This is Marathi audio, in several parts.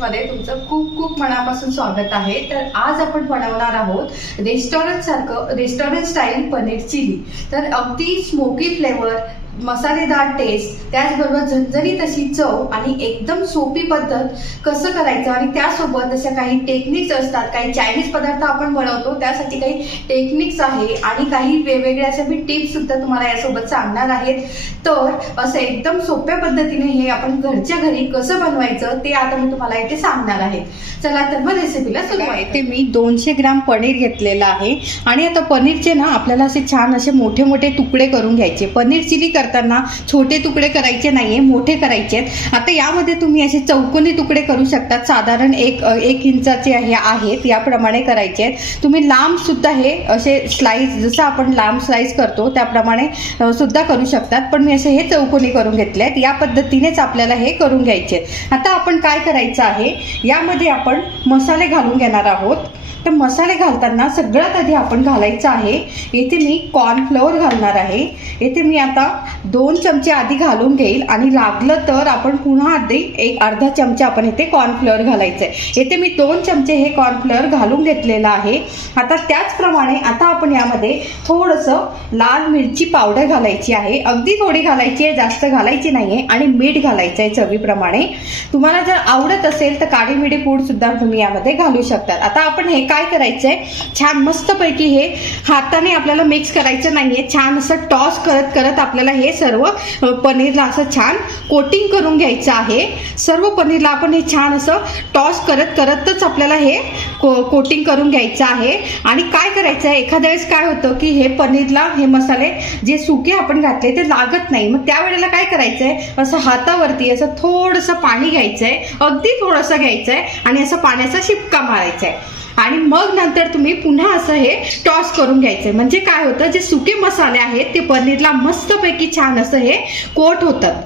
मध्ये तुमचं खूप खूप मनापासून स्वागत आहे. तर आज आपण बनवणार आहोत रेस्टॉरंट सारखं रेस्टॉरंट स्टाईल पनीर चिली. तर अगदी स्मोकी फ्लेवर मसालेदार टेस्ट त्याचबरोबर झणझणीत अशी चव आणि एकदम सोपी पद्धत कसं करायचं? आणि त्यासोबत अशा काही टेक्निक्स असतात काही चायनीज पदार्थ आपण बनवतो त्यासाठी काही टेक्निक्स आहे आणि काही वेगवेगळ्या अशा मी टिप्स सुद्धा तुम्हाला यासोबत सांगणार आहेत. तर असं एकदम सोप्या पद्धतीने हे आपण घरच्या घरी कसं बनवायचं ते आता मी तुम्हाला इथे सांगणार आहे. चला तर मग रेसिपीला सुरुवात ते मी दोनशे ग्राम पनीर घेतलेलं आहे. आणि आता पनीरचे ना आपल्याला असे छान असे मोठे मोठे तुकडे करून घ्यायचे. पनीर चिली करताना छोटे तुकडे करायचे नाहीये मोठे करायचे आहेत. आता यामध्ये तुम्ही असे चौकोनी तुकडे करू शकतात. साधारण एक एक इंचाचे हे आहेत याप्रमाणे करायचे आहेत. तुम्ही लांब सुद्धा हे असे स्लाइस जसं आपण लांब स्लाइस करतो त्याप्रमाणे सुद्धा करू शकतात. पण मी असे हे चौकोनी करून घेतले आहेत. या पद्धतीनेच आपल्याला हे करून घ्यायचे आहेत. आता आपण काय करायचं आहे? यामध्ये आपण मसाले घालून घेणार आहोत. तर मसाले घालताना सगळ्यात आधी आपण घालायचं आहे. येथे मी कॉर्नफ्लोअर घालणार आहे. येथे मी आता दोन चमचे आधी घालून घेईल आणि लागलं तर आपण पुन्हा आधी एक अर्धा चमचा आपण इथे कॉर्नफ्लोअर घालायचं आहे. येथे मी दोन चमचे हे कॉर्नफ्लोअर घालून घेतलेलं आहे. आता त्याचप्रमाणे आता आपण यामध्ये थोडंसं लाल मिरची पावडर घालायची आहे. अगदी थोडी घालायची आहे जास्त घालायची नाही आहे आणि मीठ घालायचं आहे चवीप्रमाणे. तुम्हाला जर आवडत असेल तर काळी मिडी पूड सुद्धा तुम्ही यामध्ये घालू शकतात. आता आपण हे काय करायचंय. छान मस्तपैकी हे हाताने आपल्याला मिक्स करायचं नाहीये. छान असं टॉस करत करत आपल्याला हे सर्व पनीरला असं छान कोटिंग करून घ्यायचं आहे. सर्व पनीरला आपण हे छान असं टॉस करत करतच आपल्याला हे को कोटिंग करून घ्यायचं आहे. आणि काय करायचं आहे? एखाद्या वेळेस काय होतं की हे पनीरला हे मसाले जे सुके आपण घातले ते लागत नाही. मग त्यावेळेला काय करायचंय? असं हातावरती असं थोडंसं पाणी घ्यायचंय. अगदी थोडंसं घ्यायचं आहे आणि असं पाण्याचा शिपका मारायचा आहे आणि मग नंतर तुम्ही पुन्हा असं हे टॉस करून घ्यायचंय. म्हणजे काय होतं? जे सुके मसाले आहेत ते पनीरला मस्तपैकी छान असं हे कोट होतात.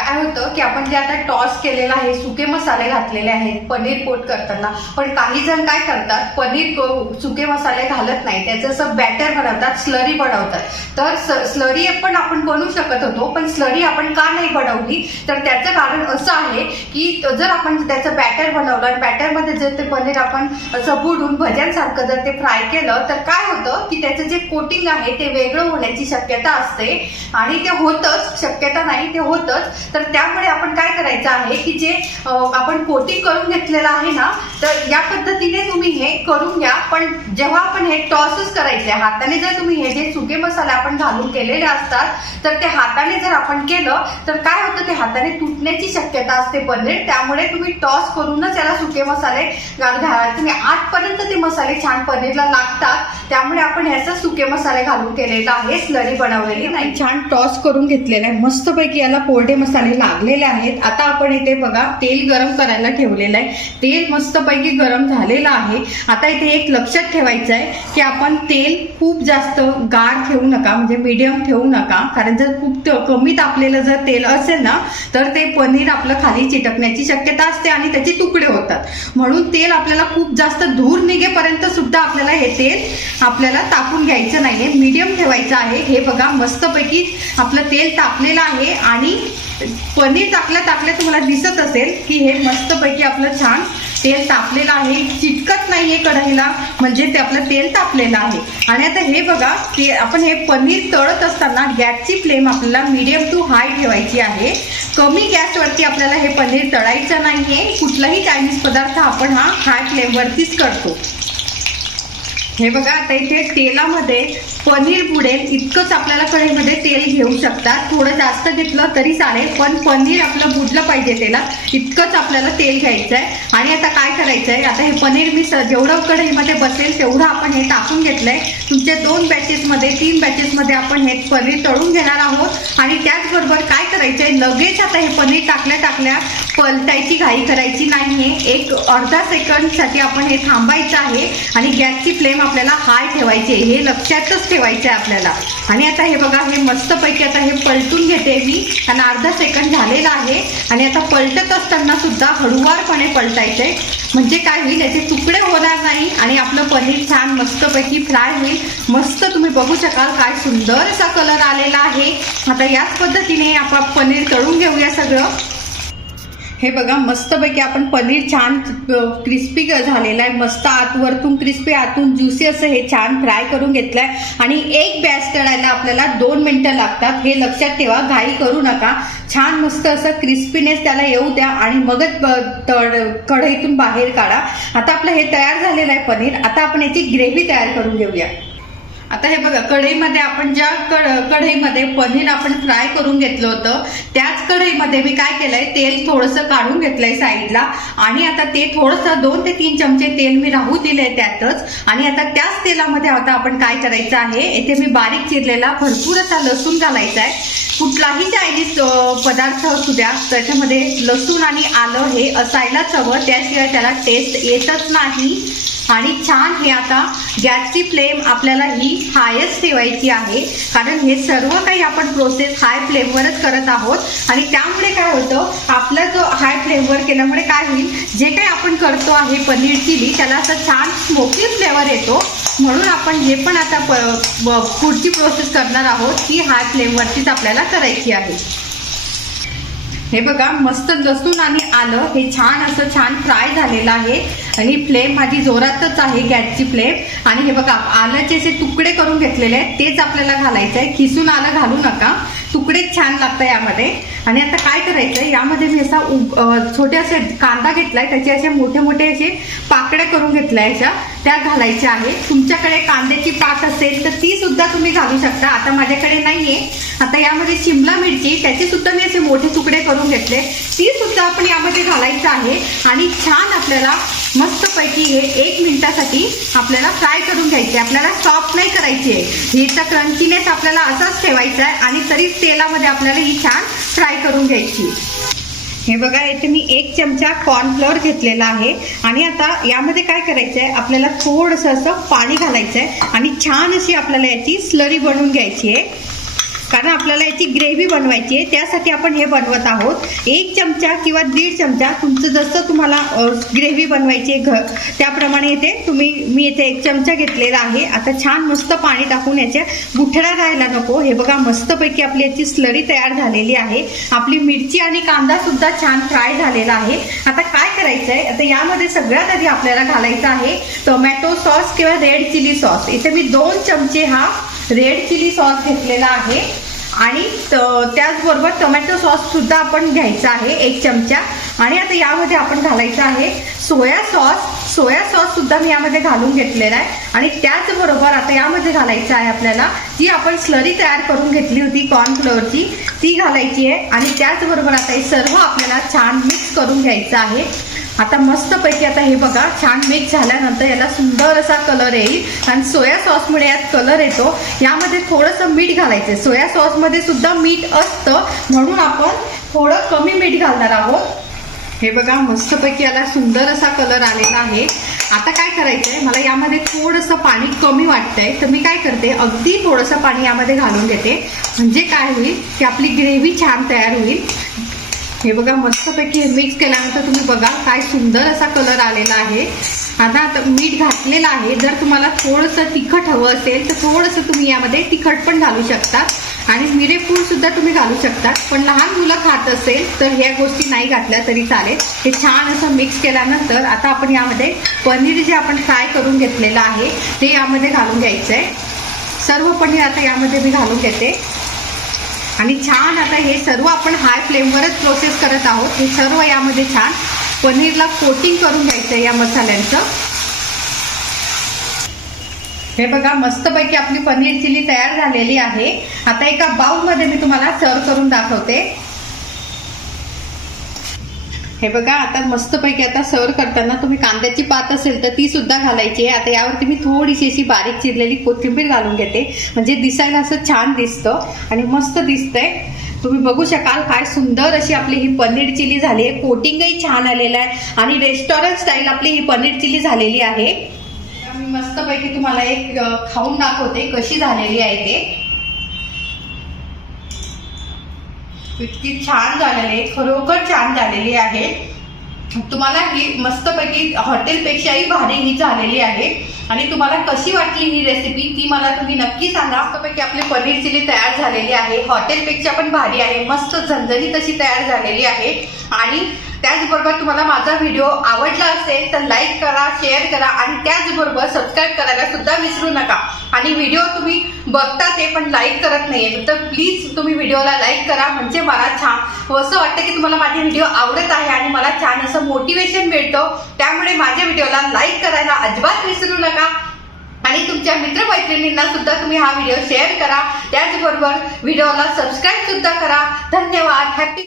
काय होतं की आपण जे आता टॉस केलेलं आहे सुके मसाले घातलेले आहेत पनीर पोट करताना. पण काही जण काय करतात पनीर सुके मसाले घालत नाही. त्याचं असं बॅटर बनवतात स्लरी बनवतात. तर स्लरी पण आपण बनवू शकत होतो पण स्लरी आपण का नाही बनवली? तर त्याचं कारण असं आहे की जर आपण त्याचं बॅटर बनवलं आणि बॅटरमध्ये जर ते पनीर आपण असं बुडून भज्यांसारखं जर ते फ्राय केलं तर काय होतं की त्याचं जे कोटिंग आहे ते वेगळं होण्याची शक्यता असते. आणि ते होतच शक्यता नाही ते होतच. तर त्यामुळे आपण काय करायचं आहे की जे आपण कोटिंग करून घेतलेलं आहे ना तर या पद्धतीने तुम्ही हे करून घ्या. पण जेव्हा आपण हे टॉसच करायचे हाताने जर तुम्ही हे जे सुके मसाले आपण घालून केलेले असतात तर ते हाताने जर आपण केलं तर काय होतं ते हाताने तुटण्याची शक्यता असते पनीर त्यामुळे तुम्ही टॉस करूनच याला सुके मसाले तुम्ही आठपर्यंत ते मसाले छान पनीरला लागतात. त्यामुळे आपण ह्याचा सुके मसाले घालून केलेला आहे. स्लरी बनवलेली नाही. छान टॉस करून घेतलेला आहे. मस्तपैकी याला कोरडे मसाले लागलेले आहेत. आता आपण इथे बघा तेल गरम करायला ठेवलेलं आहे. तेल मस्तपैकी गरम झालेलं आहे. आता इथे एक लक्षात ठेवायचं आहे की आपण तेल खूप जास्त गार ठेवू नका म्हणजे मीडियम ठेवू नका. कारण जर खूप कमी तापलेलं जर तेल असेल ना तर ते पनीर आपलं खाली चिटकण्याची शक्यता असते आणि त्याचे तुकडे होतात. म्हणून तेल आपल्याला खूप जास्त धूर निघेपर्यंत सुद्धा आपल्याला हे तेल आपल्याला तापून घ्यायचं नाहीये. मीडियम ठेवायचं आहे. हे बघा मस्तपैकी आपलं तेल तापलेलं आहे आणि पनीर टाकल्या टाकल्या तुम्हाला दिसत असेल की हे मस्तपैकी आपलं छान तेल तापलेलं आहे. चिटकत नाहीये कढईला म्हणजे ते आपलं तेल तापलेलं आहे. आणि आता हे बघा ते आपण हे पनीर तळत असताना गॅसची फ्लेम आपल्याला मीडियम टू हाय ठेवायची आहे. कमी गॅसवरती आपल्याला हे पनीर तळायचं नाहीये. कुठलाही चायनीज पदार्थ आपण हा हाय फ्लेमवरतीच करतो. हे बघा आता इथे तेलामध्ये पनीर बुडेल इतकंच आपल्याला कढईमध्ये तेल घेऊ शकतात थोडं जास्त घेतलं तरी चालेल पण पनीर आपलं बुडलं पाहिजे त्याला इतकंच आपल्याला तेल घ्यायचं आहे आणि आता काय करायचं आहे आता हे पनीर मी जेवढं कढईमध्ये बसेल तेवढं आपण हे टाकून घेतलंय. तुमच्या दोन बॅचेसमध्ये तीन बॅचेसमध्ये आपण हे पनीर तळून घेणार आहोत. आणि त्याचबरोबर काय करायचं आहे लगेच आता हे पनीर टाकल्या टाकल्या पलटायची घाई करायची नाही आहे एक अर्धा सेकंडसाठी आपण हे थांबायचं आहे. आणि गॅसची फ्लेम आपल्याला हाय ठेवायची आहे. हे लक्षातच ठेवायचं आहे आपल्याला. आणि आता हे बघा हे मस्तपैकी आता हे पलटून घेते मी. आणि अर्धा सेकंड झालेला आहे. आणि आता पलटत असताना सुद्धा हळूवारपणे पलटायचे. म्हणजे काय होईल याचे तुकडे होणार नाही. आणि आपलं पनीर छान मस्तपैकी फ्राय होईल. मस्त तुम्ही बघू शकाल काय सुंदर असा कलर आलेला आहे. आता याच पद्धतीने आपण पनीर तळून घेऊया सगळं. हे बघा मस्तपैकी आपण पनीर छान क्रिस्पी झालेलं आहे. मस्त आतवरतून क्रिस्पी आतून ज्युसी असं हे छान फ्राय करून घेतलंय. आणि एक बॅच तळायला आपल्याला दोन मिनिटं लागतात. हे लक्षात ठेवा घाई करू नका. छान मस्त असं क्रिस्पीनेस त्याला येऊ द्या आणि मगच ब- तळ कढईतून बाहेर काढा. आता आपलं हे तयार झालेलं आहे पनीर. आता आपण याची ग्रेव्ही तयार करून घेऊया. आता हे बघा कढईमध्ये आपण ज्या कड कढईमध्ये पनीर आपण फ्राय करून घेतलं होतं त्याच कढईमध्ये मी काय केलंय तेल थोडंसं काढून घेतलंय साईडला. आणि आता ते थोडंसं दोन ते तीन चमचे तेल मी राहू दिले त्यातच. आणि आता त्याच तेलामध्ये आता आपण काय करायचं आहे येथे मी बारीक चिरलेला भरपूर असा लसूण घालायचा आहे कुठलाही चायनीज पदार्थ असू द्या त्याच्यामध्ये लसूण आणि आलं हे असायलाच हवं त्याशिवाय त्याला टेस्ट येतच नाही. आणि छान हे आता गॅसची फ्लेम आपल्याला ही हायच ठेवायची आहे. कारण हे सर्व काही आपण प्रोसेस हाय फ्लेमवरच करत आहोत. आणि त्यामुळे काय होतं आपला जो हाय फ्लेमवर केल्यामुळे काय होईल जे काही आपण करतो आहे पनीर चिली त्याला असं छान स्मोकी फ्लेवर येतो. म्हणून आपण हे पण आता प- पुढची प्रोसेस करणार आहोत ती हाय फ्लेमवरतीच आपल्याला करायची आहे. हे बघा मस्त लसूण आणि आलं हे छान असं छान फ्राय झालेलं आहे. आणि फ्लेम माझी जोरातच आहे गॅसची फ्लेम. आणि हे बघा आल्याचे असे तुकडे करून घेतलेले आहेत तेच आपल्याला घालायचं आहे खिसून आलं घालू नका. तुकडेच छान लागतं यामध्ये. आणि आता काय करायचं यामध्ये मी असा उब- छोटे असे कांदा घेतलाय. त्याचे असे मोठे मोठे असे पाकड्या करून घेतल्या अशा. त्या घालायच्या आहे. तुमच्याकडे कांद्याची पात असेल तर ती सुद्धा तुम्ही घालू शकता. आता माझ्याकडे नाहीये. आता यामध्ये शिमला मिरची त्याचे सुद्धा मी असे मोठे तुकडे करून घेतले. ती सुद्धा आपण यामध्ये घालायचं आहे. आणि छान आपल्याला मस्तपैकी हे एक मिनिटासाठी आपल्याला फ्राय करून घ्यायचे. आपल्याला सॉफ्ट नाही करायची. आहे ही तर क्रंचीनेस आपल्याला असाच ठेवायचा आहे. आणि तरी तेलामध्ये आपल्याला ही छान फ्राय करून घ्यायची. हे बघा इथे मी एक चमचा कॉर्नफ्लोअर घेतलेला आहे. आणि आता यामध्ये काय करायचं आहे आपल्याला थोडंसं असं पाणी घालायचं आहे आणि छान अशी आपल्याला याची स्लरी बनवून घ्यायची आहे. कारण आपल्याला याची ग्रेव्ही बनवायची आहे त्यासाठी आपण हे बनवत आहोत. एक चमचा किंवा दीड चमचा तुमचं जसं तुम्हाला ग्रेव्ही बनवायची आहे घ त्याप्रमाणे येते तुम्ही मी येथे एक चमचा घेतलेला आहे. आता छान मस्त पाणी टाकून याच्या गुठळा राहायला नको. हे बघा मस्तपैकी आपली याची स्लरी तयार झालेली आहे. आपली मिरची आणि कांदा सुद्धा छान फ्राय झालेला आहे. आता काय करायचं आहे? आता यामध्ये सगळ्यात आधी आपल्याला घालायचं आहे टोमॅटो सॉस किंवा रेड चिली सॉस. इथे मी दोन चमचे हा रेड चिली सॉस घेतलेला आहे. आणि त- त्याचबरोबर टोमॅटो सॉस सुद्धा आपण घ्यायचा आहे एक चमचा. आणि आता यामध्ये आपण घालायचं आहे सोया सॉस. सोया सॉस सुद्धा मी यामध्ये घालून घेतलेला आहे. आणि त्याचबरोबर आता यामध्ये घालायचं आहे आपल्याला जी आपण स्लरी तयार करून घेतली होती कॉर्नफ्लोअरची ती घालायची आहे. आणि त्याचबरोबर आता हे सर्व आपल्याला छान मिक्स करून घ्यायचं आहे. आता मस्तपैकी आता हे बघा छान मिक्स झाल्यानंतर याला सुंदर असा कलर येईल. आणि सोया सॉसमुळे यात कलर येतो. यामध्ये थोडंसं मीठ घालायचं सोया सॉसमध्ये सुद्धा मीठ असतं. म्हणून आपण थोडं कमी मीठ घालणार आहोत. हे बघा मस्तपैकी याला सुंदर असा कलर आलेला आहे. आता काय करायचंय? मला यामध्ये थोडंसं पाणी कमी वाटतंय. तर मी काय करते? अगदी थोडंसं पाणी यामध्ये घालून देते म्हणजे काय होईल? की आपली ग्रेव्ही छान तयार होईल. हे बघा मस्तपैकी हे मिक्स केल्यानंतर तुम्ही बघा काय सुंदर असा कलर आलेला आहे. आता आता मीठ घातलेलं आहे. जर तुम्हाला थोडंसं तिखट हवं असेल तर थोडंसं तुम्ही यामध्ये तिखट पण घालू शकता. आणि मिरेपूरसुद्धा तुम्ही घालू शकता. पण लहान मुलं खात असेल तर ह्या गोष्टी नाही घातल्या तरी चालेल. हे छान असं मिक्स केल्यानंतर आता आपण यामध्ये पनीर जे आपण फ्राय करून घेतलेलं आहे ते यामध्ये घालून घ्यायचं आहे सर्व पनीर आता यामध्ये मी घालून घेते. आणि छान आता हे सर्व आपण हाय फ्लेमवरच प्रोसेस करत आहोत. हे सर्व यामध्ये छान पनीरला कोटिंग करून घ्यायचं आहे या मसाल्यांचं. हे बघा मस्तपैकी आपली पनीर चिली तयार झालेली आहे. आता एका बाउलमध्ये मी तुम्हाला सर्व करून दाखवते. हे बघा आता मस्तपैकी आता सर्व करताना तुम्ही कांद्याची पात असेल तर ती सुद्धा घालायची आहे. आता यावरती मी थोडीशी अशी बारीक चिरलेली कोथिंबीर घालून घेते. म्हणजे दिसायला असं छान दिसतं आणि मस्त दिसतंय. तुम्ही बघू शकाल काय सुंदर अशी आपली ही पनीर चिली झाली आहे. कोटिंगही छान आलेलं आहे. आणि रेस्टॉरंट स्टाईल आपली ही पनीर चिली झालेली आहे. मी मस्तपैकी तुम्हाला एक खाऊन दाखवते कशी झालेली आहे ते. इतकी छान झालेली आहे खरोखर छान झालेली आहे. तुम्हाला ही मस्तपैकी हॉटेलपेक्षाही भारी ही झालेली आहे. आणि तुम्हाला कशी वाटली ही रेसिपी ती मला तुम्ही नक्की सांगा. मस्तपैकी आपली पनीर चिली तयार झालेली आहे. हॉटेलपेक्षा पण भारी आहे. मस्त झणझणीत अशी तयार झालेली आहे. आणि त्याचबरोबर तुम्हाला माझा व्हिडिओ आवडला असेल तर लाईक करा शेअर करा आणि त्याचबरोबर सबस्क्राईब करायला सुद्धा विसरू नका. आणि व्हिडिओ तुम्ही बघता ते पण लाईक करत नाहीये. तर प्लीज तुम्ही व्हिडिओला लाईक करा. म्हणजे मला छान असं वाटतं की तुम्हाला माझे व्हिडिओ आवडत आहे आणि मला छान असं मोटिवेशन मिळतं. त्यामुळे माझ्या व्हिडिओला लाईक करायला अजिबात विसरू नका. आणि तुमच्या मित्रमैत्रिणींना सुद्धा तुम्ही हा व्हिडिओ शेअर करा. त्याचबरोबर व्हिडिओला सबस्क्राईब सुद्धा करा. धन्यवाद. हॅपी